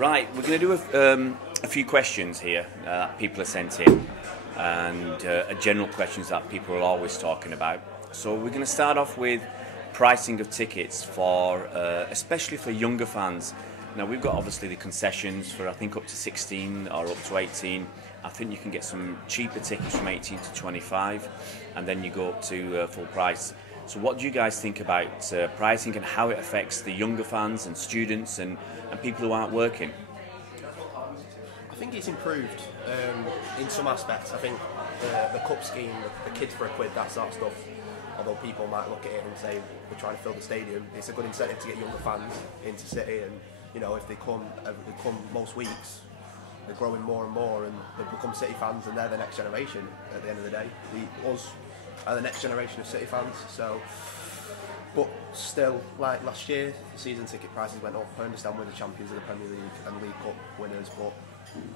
Right, we're going to do a few questions here that people are sent in, and general questions that people are always talking about. So we're going to start off with pricing of tickets for, especially for younger fans. Now we've got obviously the concessions for I think up to 16 or up to 18. I think you can get some cheaper tickets from 18 to 25, and then you go up to full price. So what do you guys think about pricing and how it affects the younger fans and students and people who aren't working? I think it's improved in some aspects. I think the cup scheme, the kids for a quid, that sort of stuff, although people might look at it and say we're trying to fill the stadium, it's a good incentive to get younger fans into City, and you know, if they come most weeks, they're growing more and more, and they become City fans, and they're the next generation at the end of the day. Us are the next generation of City fans. So, but still, like last year, season ticket prices went up. I understand we're the champions of the Premier League and League Cup winners, but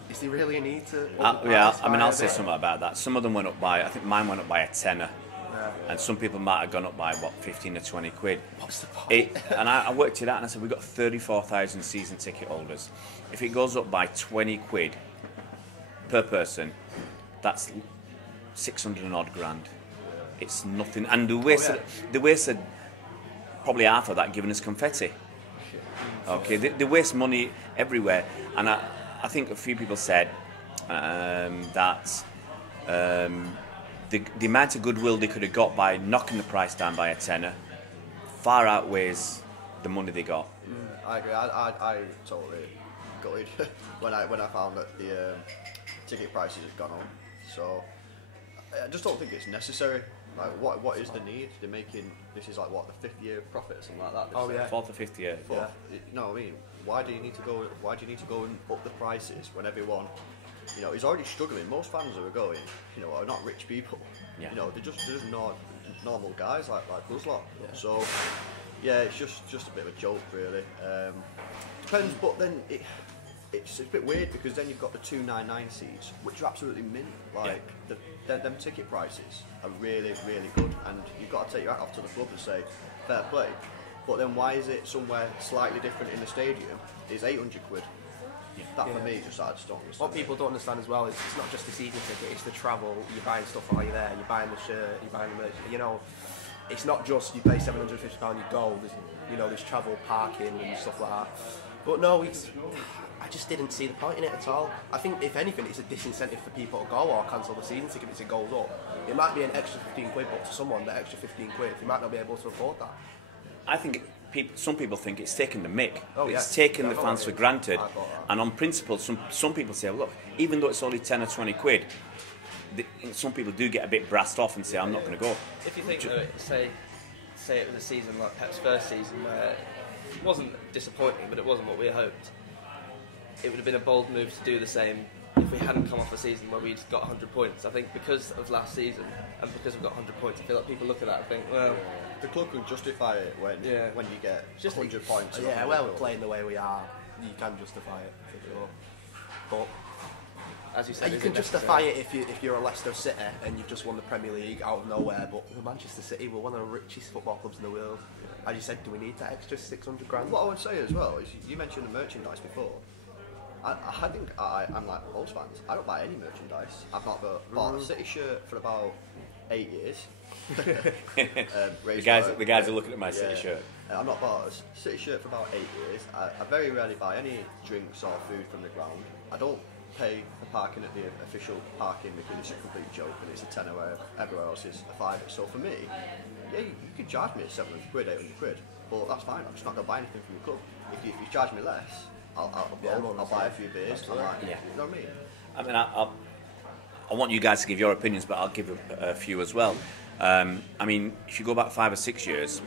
is there really a need to? Yeah, I mean, I'll say something about that. Some of them went up by, I think mine went up by a tenner. Yeah. And some people might have gone up by, what, 15 or 20 quid. What's the point? And I worked it out and I said, we've got 34,000 season ticket holders. If it goes up by 20 quid per person, that's 600 and odd grand. It's nothing. And the wasted probably half of that giving us confetti. Okay, they waste money everywhere. And I think a few people said that the amount of goodwill they could have got by knocking the price down by a tenner far outweighs the money they got. I agree. I totally gutted when I found that the ticket prices had gone up. So I just don't think it's necessary. Like, what is the need? They're making, this is like what, the 5th year of profit or something like that. Oh yeah. 4th or 5th year. Yeah. You know what I mean? Why do you need to go and up the prices when everyone, you know, is already struggling? Most fans who are going, you know, are not rich people. Yeah. You know, they're just not normal guys like us lot. Yeah. So yeah, it's just a bit of a joke really. Depends, but then it's a bit weird because then you've got the 299 seats, which are absolutely mint. Like them ticket prices are really, really good, and you've got to take your hat off to the club and say fair play. But then why is it somewhere slightly different in the stadium is 800 quid? That for me just adds to understand. What people don't understand as well is it's not just the season ticket, it's the travel. You're buying stuff while you're there, you're buying the shirt, you're buying the merch. You know, it's not just you pay £750, you go. There's travel, parking, and stuff like that. But no, I just didn't see the point in it at all. I think if anything, it's a disincentive for people to go or cancel the season ticket if it goes up. It might be an extra 15 quid, but to someone, that extra 15 quid, you might not be able to afford that. I think some people think it's taking the mick. Oh, it's taking the fans for granted. And on principle, some people say, look, even though it's only 10 or 20 quid, some people do get a bit brassed off and say, I'm not going to go. If you think that, say it was a season like Pep's first season where it wasn't disappointing, but it wasn't what we hoped, it would have been a bold move to do the same if we hadn't come off a season where we'd got 100 points. I think because of last season and because we've got 100 points, I feel like people look at that and think, well, the club can justify it when you get just 100 points. Yeah, well, we're playing the way we are, you can justify it for sure. But as you said, you can justify it if you're a Leicester City and you've just won the Premier League out of nowhere. But we're Manchester City, we're one of the richest football clubs in the world. As you said, do we need that extra 600 grand? What I would say as well is, you mentioned the merchandise before. I think I'm like most fans. I don't buy any merchandise. I've not bought a City shirt for about 8 years. The guys are looking at my City shirt. I've not bought a City shirt for about 8 years. I very rarely buy any drinks or food from the ground. I don't pay for parking at the official parking because it's a complete joke and it's a tenner where everywhere else is a fiver. So for me, yeah, you could charge me 700 quid, 800 quid, but that's fine. I'm just not going to buy anything from the club. If you charge me less, I'll buy a few beers. You know what I mean? I want you guys to give your opinions, but I'll give a few as well. I mean, if you go back 5 or 6 years,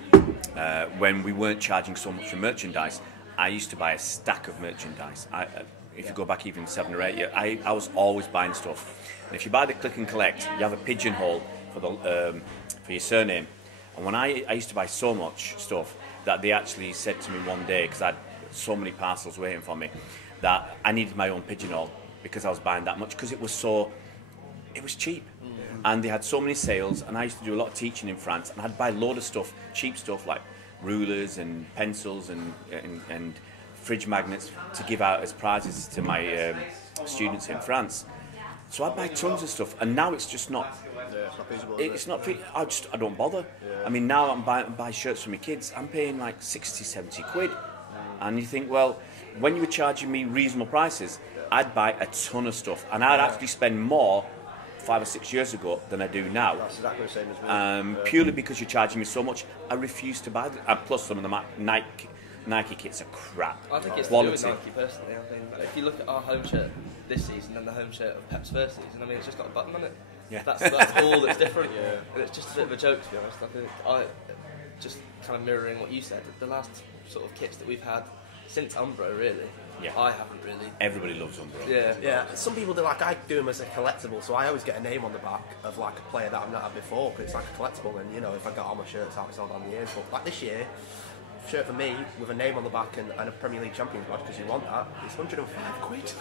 when we weren't charging so much for merchandise, I used to buy a stack of merchandise. If you go back even 7 or 8 years, I was always buying stuff. And if you buy the click and collect, you have a pigeonhole for your surname. And when I used to buy so much stuff that they actually said to me one day, because I had so many parcels waiting for me, that I needed my own pigeonhole because I was buying that much, because it was cheap. And they had so many sales, and I used to do a lot of teaching in France, and I'd buy a load of stuff, cheap stuff like rulers and pencils and fridge magnets to give out as prizes to my students in France. So I buy tons of stuff, and now it's just not. Yeah, it's not feasible. It's not. I don't bother. Yeah. I mean, now I'm buying shirts for my kids. I'm paying like 60, 70 quid, and you think, well, when you were charging me reasonable prices, I'd buy a ton of stuff, and I'd actually spend more 5 or 6 years ago than I do now. That's exactly the same as me. Purely because you're charging me so much, I refuse to buy them. And plus, some of the Nike kits are crap. I think it's quality. to do with Nike personally. I think if you look at our home shirt this season and the home shirt of Pep's first season, I mean, it's just got a button on it. Yeah. That's all that's different. And it's just a bit of a joke, to be honest. I think just kind of mirroring what you said. The last sort of kits that we've had since Umbro, really. Yeah. I haven't really. Everybody loves Umbro. Yeah. Some people do, like, I do them as a collectible, so I always get a name on the back of like a player that I've not had before, because it's like a collectible, and you know, if I got all my shirts out, it's all down the years. But like this year, shirt for me with a name on the back and a Premier League Champions badge, because you want that. It's 105 quid.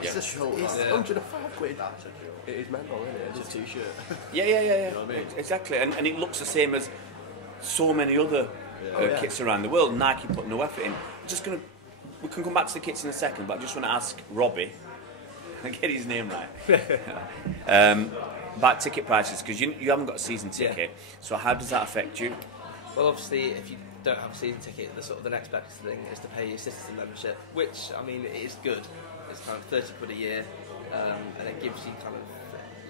It's a show. It's 105 quid. That's a joke. It is mental, isn't it? It's a t-shirt. Yeah. You know what I mean? Exactly, and it looks the same as so many other kits around the world. Nike put no effort in. We can come back to the kits in a second, but I just want to ask Robbie, get his name right, about ticket prices, because you haven't got a season ticket. So how does that affect you? Well, obviously, if you don't have a season ticket, the next best thing is to pay your citizen membership, which, I mean, it is good. It's kind of 30 quid a year, and it gives you kind of,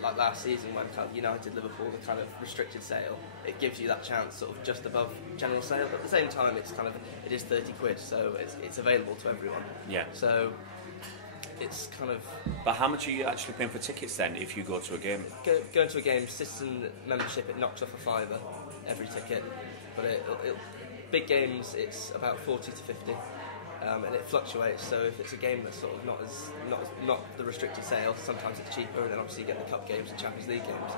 like last season when kind of United, Liverpool, the kind of restricted sale, it gives you that chance sort of just above general sale, but at the same time it is 30 quid, so it's available to everyone. Yeah. So it's kind of... But how much are you actually paying for tickets then if you go to a game? Going to a game, citizen membership, it knocks off a fiver every ticket, but big games it's about 40 to 50. And it fluctuates. So if it's a game that's sort of not the restricted sale, sometimes it's cheaper, and then obviously you get the cup games and Champions League games.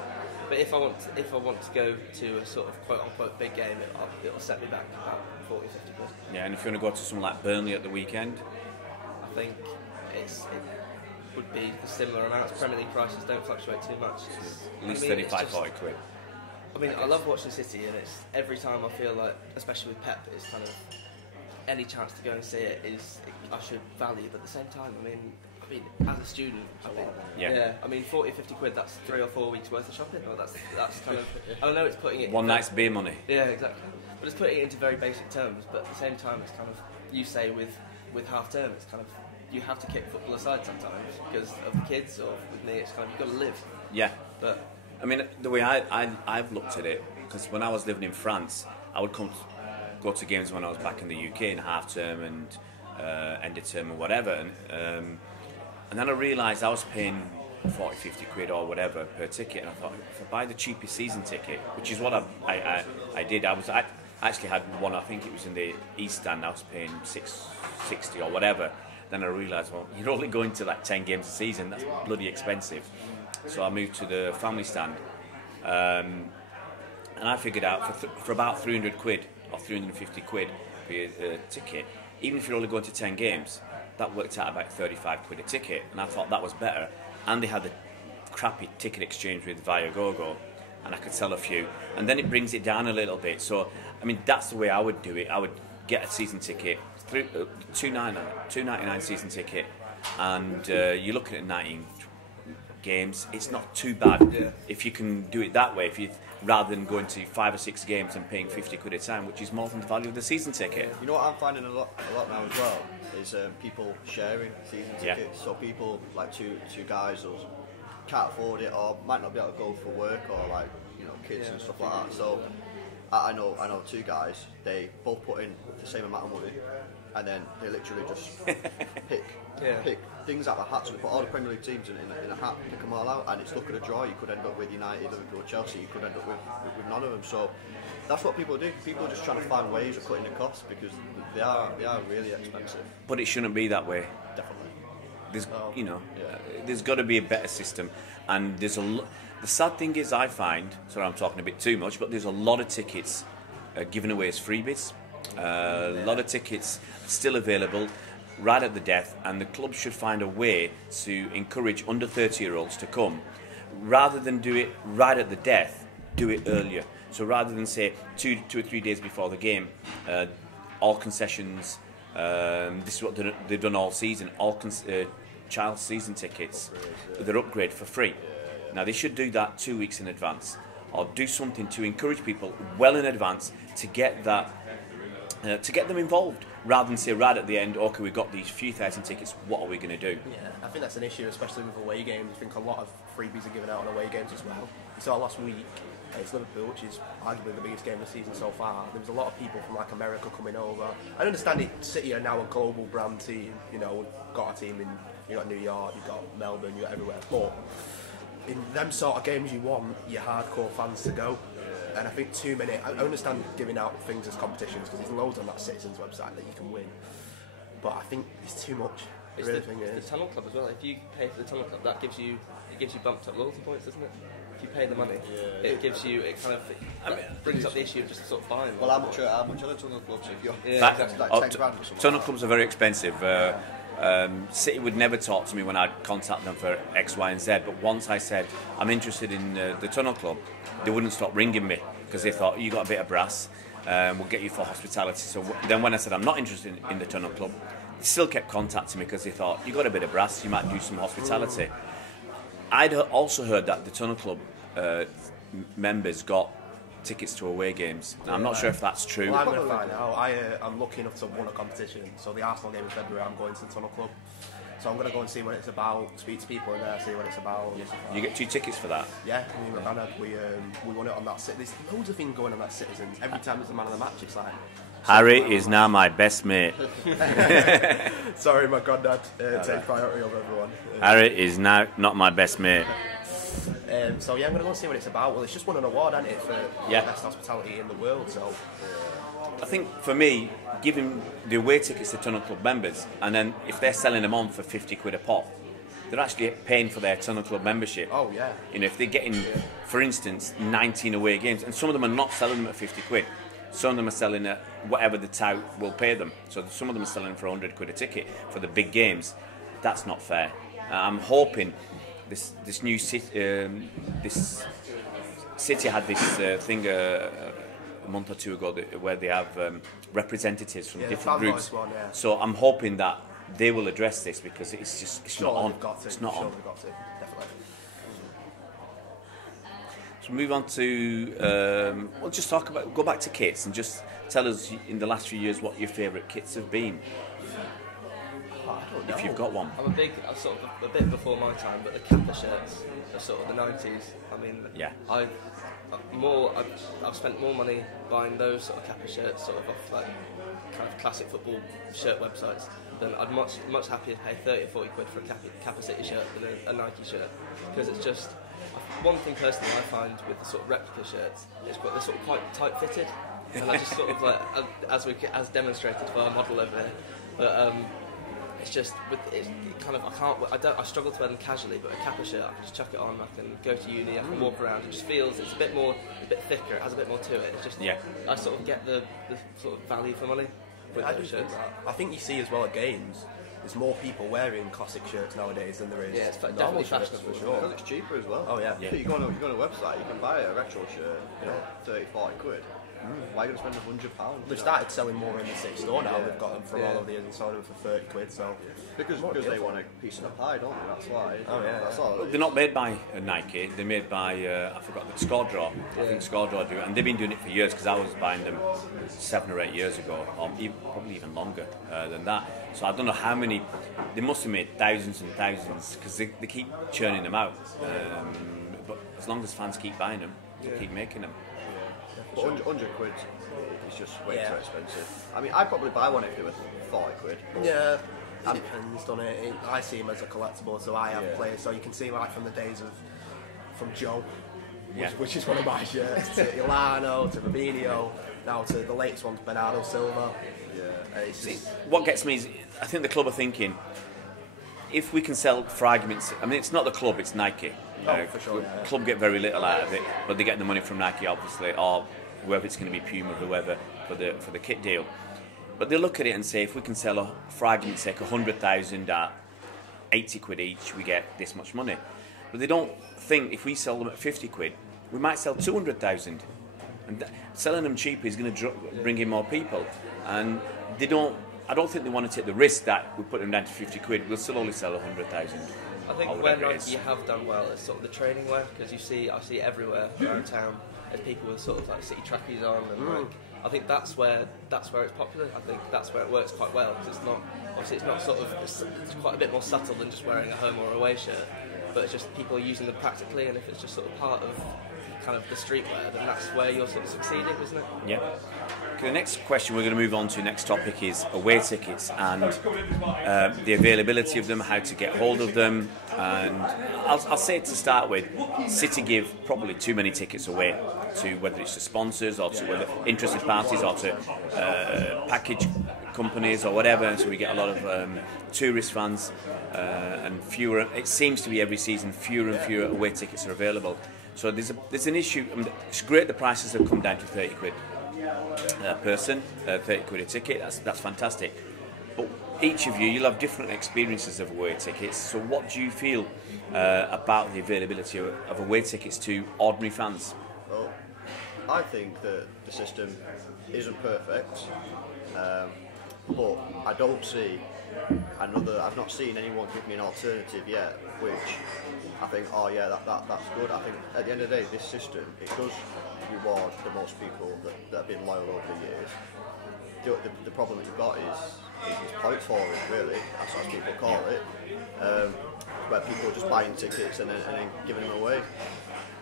But if I want to go to a sort of quote unquote big game, it'll set me back about 40, 50 quid. Yeah, and if you want to go to something like Burnley at the weekend, I think it would be the similar amounts. Premier League prices don't fluctuate too much. At least 35, 40 quid. I mean, I love watching City, and it's every time I feel like, especially with Pep, it's kind of any chance to go and see it I should value, but at the same time, I mean, as a student, I mean, 40, 50 quid, that's 3 or 4 weeks worth of shopping. Or that's kind of, I don't know, it's putting it... One night's beer money. Yeah, exactly. But it's putting it into very basic terms, but at the same time, it's kind of, you say with half term, it's kind of, you have to kick football aside sometimes because of the kids, or with me, it's kind of, you've got to live. Yeah. But I mean, the way I've looked at it, because when I was living in France, I would go to games when I was back in the UK in half term and end of term or whatever, and then I realised I was paying 40, 50 quid or whatever per ticket, and I thought, if I buy the cheapest season ticket, which is what I did, I actually had one, I think it was in the East Stand, I was paying $6.60 or whatever. Then I realised, well, you're only going to like 10 games a season, that's bloody expensive. So I moved to the family stand, and I figured out for about 300 quid or 350 quid for your ticket, even if you're only going to 10 games, that worked out about 35 quid a ticket, and I thought that was better. And they had the crappy ticket exchange with Viagogo, and I could sell a few, and then it brings it down a little bit. So, I mean, that's the way I would do it. I would get a season ticket, $2.99 season ticket, and you're looking at 19 games. It's not too bad if you can do it that way. Rather than going to 5 or 6 games and paying 50 quid a time, which is more than the value of the season ticket. You know what I'm finding a lot now as well is people sharing season tickets. So people like two guys who can't afford it or might not be able to go for work or like kids and stuff like that. So I know 2 guys. They both put in the same amount of money, and then they literally just pick things out of the hat. So they put all the Premier League teams in a hat, pick them all out, and it's look at a draw. You could end up with United, Liverpool, Chelsea. You could end up with none of them. So that's what people do. People are just trying to find ways of cutting the costs because they are really expensive. But it shouldn't be that way. Definitely. There's there's got to be a better system, and there's the sad thing is I find, sorry I'm talking a bit too much, but there's a lot of tickets given away as freebies. A lot of tickets still available right at the death, and the club should find a way to encourage under 30-year-olds to come. Rather than do it right at the death, do it earlier. So rather than say two or 3 days before the game, all concessions This is what they've done all season. All child season tickets, they're upgrade for free. Now they should do that 2 weeks in advance, or do something to encourage people well in advance to get that, to get them involved, rather than say right at the end, okay, we've got these few thousand tickets, what are we going to do? Yeah, I think that's an issue, especially with away games. I think a lot of freebies are given out on away games as well. You saw last week, it's Liverpool, which is arguably the biggest game of the season so far. There was a lot of people from like America coming over. I understand it. City are now a global brand team. You know, we've got a team in, you got New York, you've got Melbourne, you've got everywhere. But in them sort of games, you want your hardcore fans to go. And I think too many. I understand giving out things as competitions because there's loads on that Citizens website that you can win. But I think it's too much. It's the Tunnel Club as well. If you pay for the Tunnel Club, that gives you bumped up loyalty points, doesn't it? If you pay the money, it gives you, it kind of brings up the issue of just sort of buying. Well, how much are the Tunnel Clubs if you're exactly. like 10 grand or something? Tunnel Clubs are very expensive. City would never talk to me when I'd contact them for X, Y and Z, but once I said I'm interested in the Tunnel Club, they wouldn't stop ringing me because they thought, you got a bit of brass, we'll get you for hospitality. So then when I said I'm not interested in the Tunnel Club, they still kept contacting me because they thought, you got a bit of brass, you might do some hospitality. I'd also heard that the Tunnel Club members got tickets to away games. Now, I'm not sure if that's true. Well, I'm going to find out. I'm lucky enough to win a competition. So the Arsenal game in February, I'm going to the Tunnel Club. So I'm going to go and see what it's about, speak to people in there, see what it's about. You get 2 tickets for that? Yeah, I mean, we won it on that. There's loads of things going on that Citizens. Every time there's a man of the match, it's like... Harry is now my best mate. Sorry, my granddad. Take priority over everyone. Harry is now not my best mate. So yeah, I'm going to go and see what it's about. Well, it's just won an award, hasn't it, for best hospitality in the world. So I think for me, giving the away tickets to Tunnel Club members, and then if they're selling them on for 50 quid a pop, they're actually paying for their Tunnel Club membership. Oh yeah. You know, if they're getting, for instance, 19 away games, and some of them are not selling them at 50 quid. Some of them are selling at whatever the tout will pay them. So some of them are selling for 100 quid a ticket for the big games. That's not fair. I'm hoping this new city, this city had this thing a month or two ago where they have representatives from different groups. One, yeah. So I'm hoping that they will address this because it's not on. It's not on. Definitely. So move on to we'll just go back to kits and just tell us in the last few years what your favourite kits have been. If you've got one. I'm sort of a bit before my time, but the Kappa shirts are sort of the 90s. I mean, yeah. I've spent more money buying those sort of Kappa shirts, sort of off like kind of classic football shirt websites, than I'd much happier pay 30 or 40 quid for a Kappa City shirt than a Nike shirt, because it's just one thing personally I find with the sort of replica shirts is they're sort of quite tight fitted, and I just sort of like as demonstrated by a model over here, but it's just I struggle to wear them casually, but a Kappa shirt I can just chuck it on, I can go to uni, I can walk around. It just feels it's a bit thicker, it has a bit more to it. It's just I sort of get the sort of value for money with those shirts. I think you see as well at games, there's more people wearing classic shirts nowadays than there is. Yeah, it's definitely fashionable for sure. Because it's cheaper as well. Oh yeah. You go on a website, you can buy a retro shirt, 30, 40 quid. Why are you going to spend £100? They've started selling more in the city store now. They've got them from all over the years and selling them for 30 quid. So because they want a piece of the pie, don't they? That's why. That's all. They're not made by Nike. They're made by I forgot the Scoredraw. I think Scoredraw do it, and they've been doing it for years because I was buying them 7 or 8 years ago, or probably even longer than that. So I don't know how many. They must have made thousands and thousands because they keep churning them out. But as long as fans keep buying them, they keep making them. But 100 quid is just way too expensive. I mean, I'd probably buy one if they were 40 quid. Yeah, it depends, doesn't it? I see him as a collectible, so I have players. So you can see like from the days from Joe, which is one of my shirts, to Ilano, to Robinho, now to the latest ones, Bernardo Silva. Yeah. See, what gets me is, I think the club are thinking, if we can sell for arguments, I mean, it's not the club, it's Nike. For sure. Yeah. Club get very little out of it, but they get the money from Nike, obviously, or whoever it's going to be, Puma, whoever, for the kit deal. But they look at it and say, if we can sell, for argument's sake, 100,000 at 80 quid each, we get this much money. But they don't think if we sell them at 50 quid, we might sell 200,000. And selling them cheaper is going to bring in more people. And they don't I don't think they want to take the risk that we put them down to 50 quid. We'll still only sell 100,000. I think when Nike have done well, it's sort of the training wear, because I see everywhere around town there's people with sort of like city trackies on, and like, I think that's where it's popular. I think that's where it works quite well, because it's not sort of, it's quite a bit more subtle than just wearing a home or away shirt, but it's just people using them practically, and if it's just sort of part of kind of the streetwear, then that's where you're sort of succeeding, isn't it? Yeah. Okay, the next question we're going to move on to, next topic, is away tickets and the availability of them, how to get hold of them. And I'll say to start with, City give probably too many tickets away, to whether it's to sponsors or to whether interested parties or to package companies or whatever. And so we get a lot of tourist fans and fewer. It seems to be every season fewer and fewer away tickets are available. So there's an issue. I mean, it's great the prices have come down to 30 quid a person, 30 quid a ticket. That's fantastic. But each of you'll have different experiences of away tickets. So what do you feel about the availability of away tickets to ordinary fans? Well, I think that the system isn't perfect, but I don't see I've not seen anyone give me an alternative yet, which I think, oh yeah, that's good. I think at the end of the day, this system, it does reward the most people that have been loyal over the years. The problem that you've got is point forward, really, as people call it, where people are just buying tickets and then giving them away.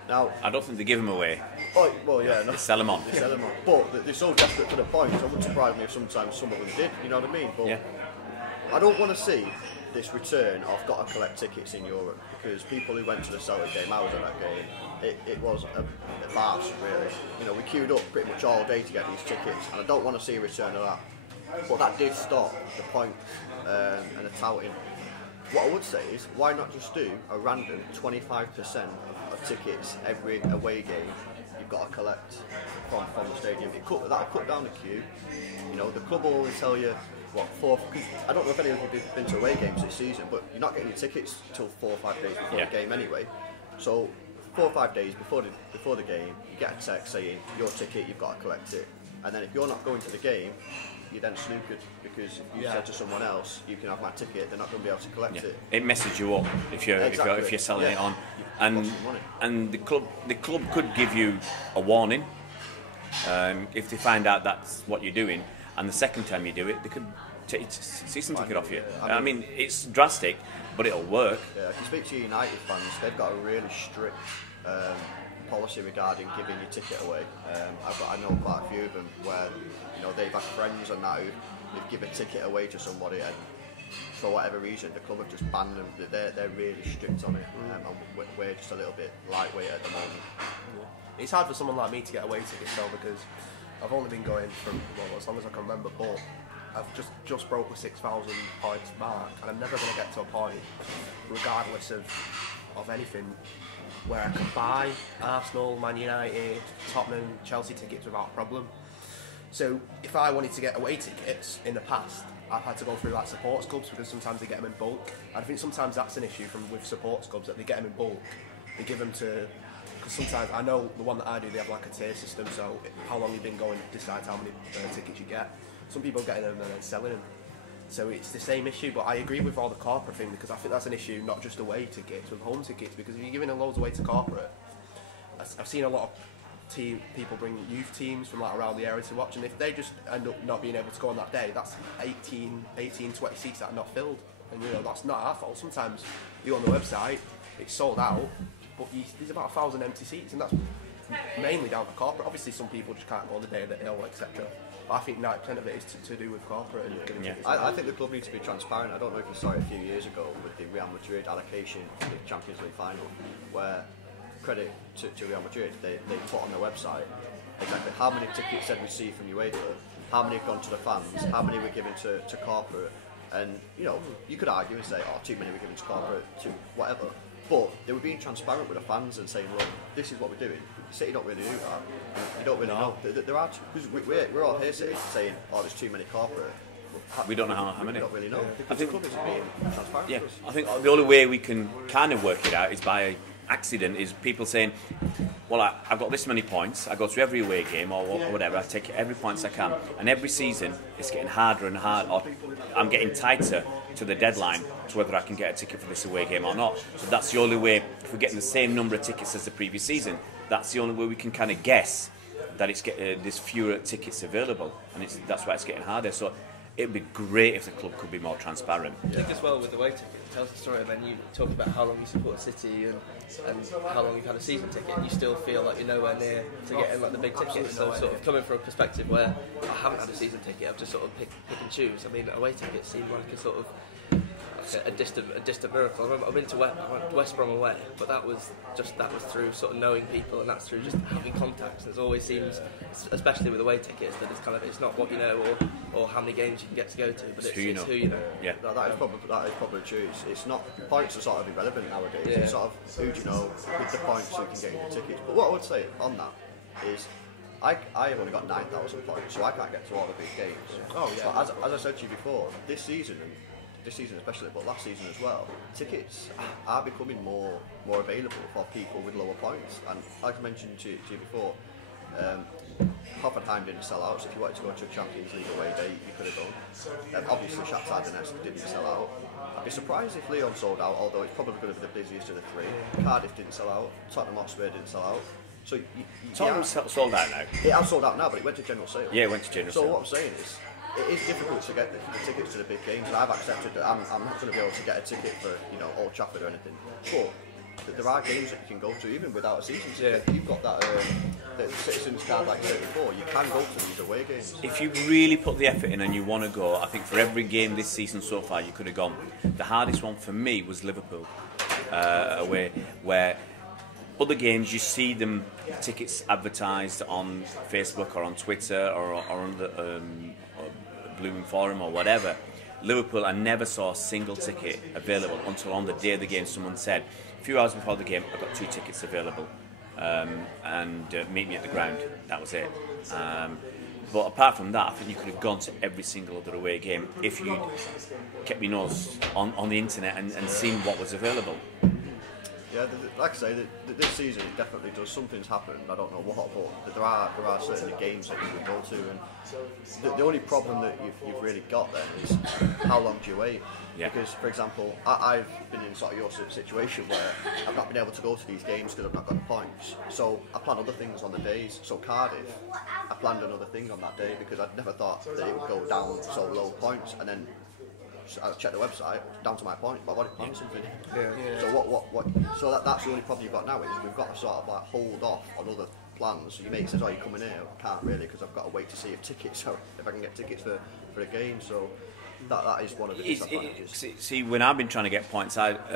Now, I don't think they give them away. Oh, well, yeah, no. They sell them on. They sell them on. But they're so desperate to the point, so it wouldn't surprise me if sometimes some of them did, you know what I mean? But yeah. I don't want to see this return of got to collect tickets in Europe, because people who went to the Celtic game, I was at that game, it was a farce, really. You know, we queued up pretty much all day to get these tickets, and I don't want to see a return of that. But that did stop the point and the touting. What I would say is, why not just do a random 25% of tickets every away game you've got to collect from the stadium? That'll cut down the queue. You know, the club will only tell you, what, I don't know if any of you have been to away games this season, but you're not getting your tickets till 4 or 5 days before the game anyway. So 4 or 5 days before the game, you get a text saying your ticket, you've got to collect it. And then if you're not going to the game, you're then snookered, because if you said to someone else, you can have my ticket, they're not going to be able to collect it. It messes you up if you're selling it on, and the club could give you a warning if they find out that's what you're doing, and the second time you do it, they could take season ticket off you. I mean, it's drastic, but it'll work. Yeah, if you speak to United fans, they've got a really strict policy regarding giving your ticket away. I know quite a few of them where, you know, they've had friends and that they've given a ticket away to somebody, and for whatever reason the club have just banned them. They're really strict on it, and we're just a little bit lightweight at the moment. It's hard for someone like me to get away tickets though, because I've only been going from as long as I can remember, but I've just broke the 6,000 points mark, and I'm never going to get to a point, regardless of anything, where I can buy Arsenal, Man United, Tottenham, Chelsea tickets without a problem. So if I wanted to get away tickets in the past, I've had to go through like supports clubs, because sometimes they get them in bulk. And I think sometimes that's an issue with supports clubs, that they get them in bulk. They give them to, because sometimes I know the one that I do, they have like a tier system, so how long you've been going decides how many tickets you get. Some people are getting them and then selling them. So it's the same issue, but I agree with all the corporate thing, because I think that's an issue, not just away tickets, with home tickets, because if you're giving loads away to corporate, I've seen a lot of people bring youth teams from like around the area to watch, and if they just end up not being able to go on that day, that's 18, 20 seats that are not filled, and you know, that's not our fault. Sometimes you go on the website, it's sold out, but there's about 1,000 empty seats, and that's mainly down to corporate. Obviously some people just can't go on the day, they're ill, etc. I think 90% of it is to do with corporate and getting tickets. I think the club needs to be transparent. I don't know if you saw it a few years ago with the Real Madrid allocation for the Champions League final, where, credit to Real Madrid, they put on their website exactly how many tickets they'd received from UEFA, how many had gone to the fans, how many were given to corporate, and you know, you could argue and say, oh, too many were given to corporate, to whatever, but they were being transparent with the fans and saying, look, this is what we're doing. City don't really do that. You don't really know. There are, because we're all here saying, oh, there's too many corporate. We don't know how many. We don't really know. I think the club is being transparent. Yeah, I think the only way we can kind of work it out is by accident, is people saying, well, I've got this many points. I go to every away game or whatever. I take every points I can, and every season it's getting harder and harder. Or I'm getting tighter to the deadline to whether I can get a ticket for this away game or not. So that's the only way. If we're getting the same number of tickets as the previous season, that's the only way we can kind of guess that there's fewer tickets available, and that's why it's getting harder. So it'd be great if the club could be more transparent. I think as well with the away ticket, it tells the story. And then you talk about how long you support City and how long you've had a season ticket, and you still feel like you're nowhere near to getting like the big tickets. So sort of coming from a perspective where I haven't had a season ticket, I've just sort of pick and choose. I mean, away tickets seem like a sort of a distant miracle. I remember I went to West Brom away, but that was through sort of knowing people, and that's through just having contacts. It always seems, especially with away tickets, that it's not what you know or how many games you can get to go to, but it's who you know. Yeah, that is probably true. It's not, points are sort of irrelevant nowadays. Yeah. It's sort of who do you know with the points who can get you the tickets. But what I would say on that is, I've only got 9,000 points, so I can't get to all the big games. Oh yeah. But as I said to you before, this season especially, but last season as well, tickets are becoming more available for people with lower points. And like I mentioned to you before, Hoffenheim didn't sell out, so if you wanted to go to a Champions League away day, you could have done. Obviously, Shakhtar Donetsk didn't sell out. I'd be surprised if Lyon sold out, although it's probably going to be the busiest of the three. Cardiff didn't sell out. Tottenham Hotspur didn't sell out. So Tottenham's sold out now. It has sold out now, but it went to general sale. Yeah, it went to general sale. So what I'm saying is, it is difficult to get the tickets to the big games, and I've accepted that I'm not going to be able to get a ticket for Old Trafford or anything. But there are games that you can go to even without a season ticket. You've got that the Citizens card like I said before. You can go to these away games. If you really put the effort in and you want to go, I think for every game this season so far you could have gone. The hardest one for me was Liverpool away, where other games you see them tickets advertised on Facebook or on Twitter or on the Blooming Forum or whatever. Liverpool, I never saw a single ticket available until on the day of the game someone said, a few hours before the game, I've got 2 tickets available, and meet me at the ground. That was it. But apart from that, I think you could have gone to every single other away game if you kept your nose on the internet and seen what was available. Yeah, like I say, this season it definitely does. Something's happened. I don't know what, but there are certainly games that you can go to, and the only problem that you've really got then is how long do you wait? Yeah. Because, for example, I've been in sort of your situation where I've not been able to go to these games because I've not got the points. So I plan other things on the days. So Cardiff, I planned another thing on that day because I'd never thought that it would go down so low points, and then I checked the website, down to my point, but I've already planned something. Yeah. So what? So that's the only problem you've got now is we've got to sort of like hold off on other plans. So your mate says, "Oh, you're coming here?" I can't really because I've got to wait to see if I can get tickets for a game. So that is one of the disadvantages. See, when I've been trying to get points out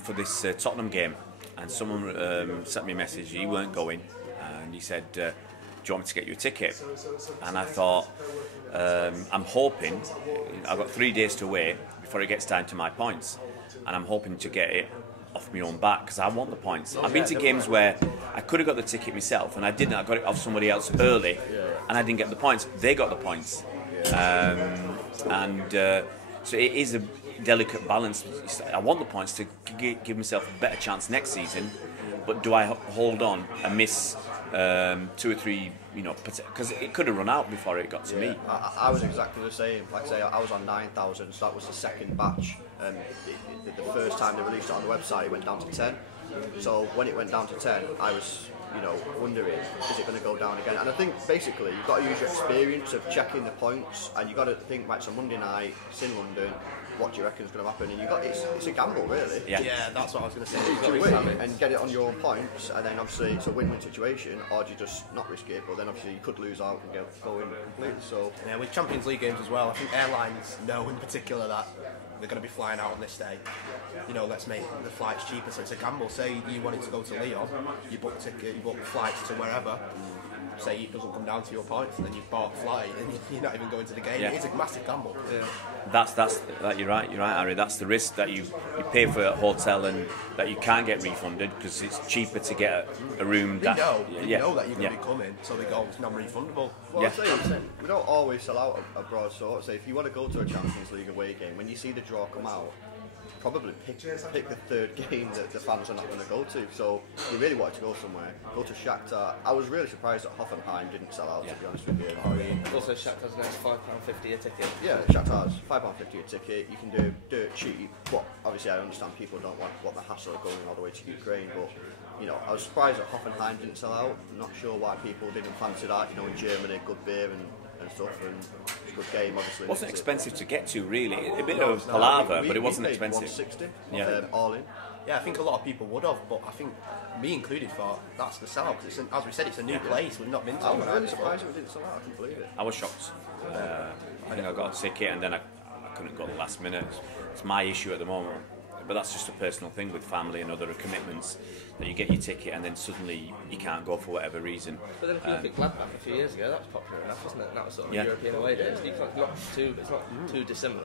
for this Tottenham game, and someone sent me a message, he weren't going, and he said, "Do you want me to get you a ticket?" And I thought, I'm hoping, I've got 3 days to wait before it gets down to my points, and I'm hoping to get it off my own back because I want the points. I've been to games where I could have got the ticket myself and I didn't. I got it off somebody else early, and I didn't get the points. They got the points, so it is a delicate balance. I want the points to give myself a better chance next season, but do I hold on and miss 2 or 3, because it could have run out before it got to me. I was exactly the same. Like I say, I was on 9,000, so that was the second batch. The first time they released it on the website, it went down to 10. So when it went down to 10, I was, wondering, is it going to go down again? And I think basically you've got to use your experience of checking the points, and you've got to think, right, it's a Monday night, it's in London. What do you reckon is going to happen? And it's a gamble, really. Yeah, that's what I was going to say. Do you win and get it on your own points, and then obviously it's a win-win situation, or do you just not risk it? But then obviously you could lose out and go in completely. So yeah, with Champions League games as well, I think airlines know in particular that they're going to be flying out on this day. Let's make the flights cheaper. So it's a gamble. Say you wanted to go to Lyon, you book flights to wherever. say it doesn't come down to your points, and then you've bought a flight and you're not even going to the game. Yeah. It is a massive gamble. Yeah. You're right, Harry. That's the risk that you pay for a hotel and that you can't get refunded because it's cheaper to get a room. They know that you're going to yeah. be coming, so they go, it's non-refundable. Well, Yeah. I'd say we don't always sell out abroad, so I'd say if you want to go to a Champions League away game, when you see the draw come out, probably pick the third game that the fans are not going to go to. So if you really wanted to go somewhere, go to Shakhtar. I was really surprised that Hoffenheim didn't sell out, to be honest with you. Also, Shakhtar's now £5.50 a ticket. Yeah, Shakhtar's £5.50 a ticket. You can do it cheap, but obviously I understand people don't want the hassle of going all the way to Ukraine. But you know, I was surprised that Hoffenheim didn't sell out. I'm not sure why people didn't fancy that. You know, in Germany, good beer and stuff, and it's a good game. Obviously, It wasn't expensive to get to, really. A bit No, of palaver, but it we wasn't paid expensive. 160, Yeah. all in. Yeah, I think a lot of people would have, but I think me included thought that's the sell because as we said, it's a new place. We've not been to I was it really before. surprised it didn't sell out. I couldn't believe it. I was shocked. I think I got a ticket and then I couldn't go the last minute. It's my issue at the moment. But that's just a personal thing with family and other commitments, that you get your ticket and then suddenly you can't go for whatever reason. But then if you look at Gladbach a few years ago, that was popular enough, wasn't it? That was sort of Yeah. a European away day. It's not too dissimilar.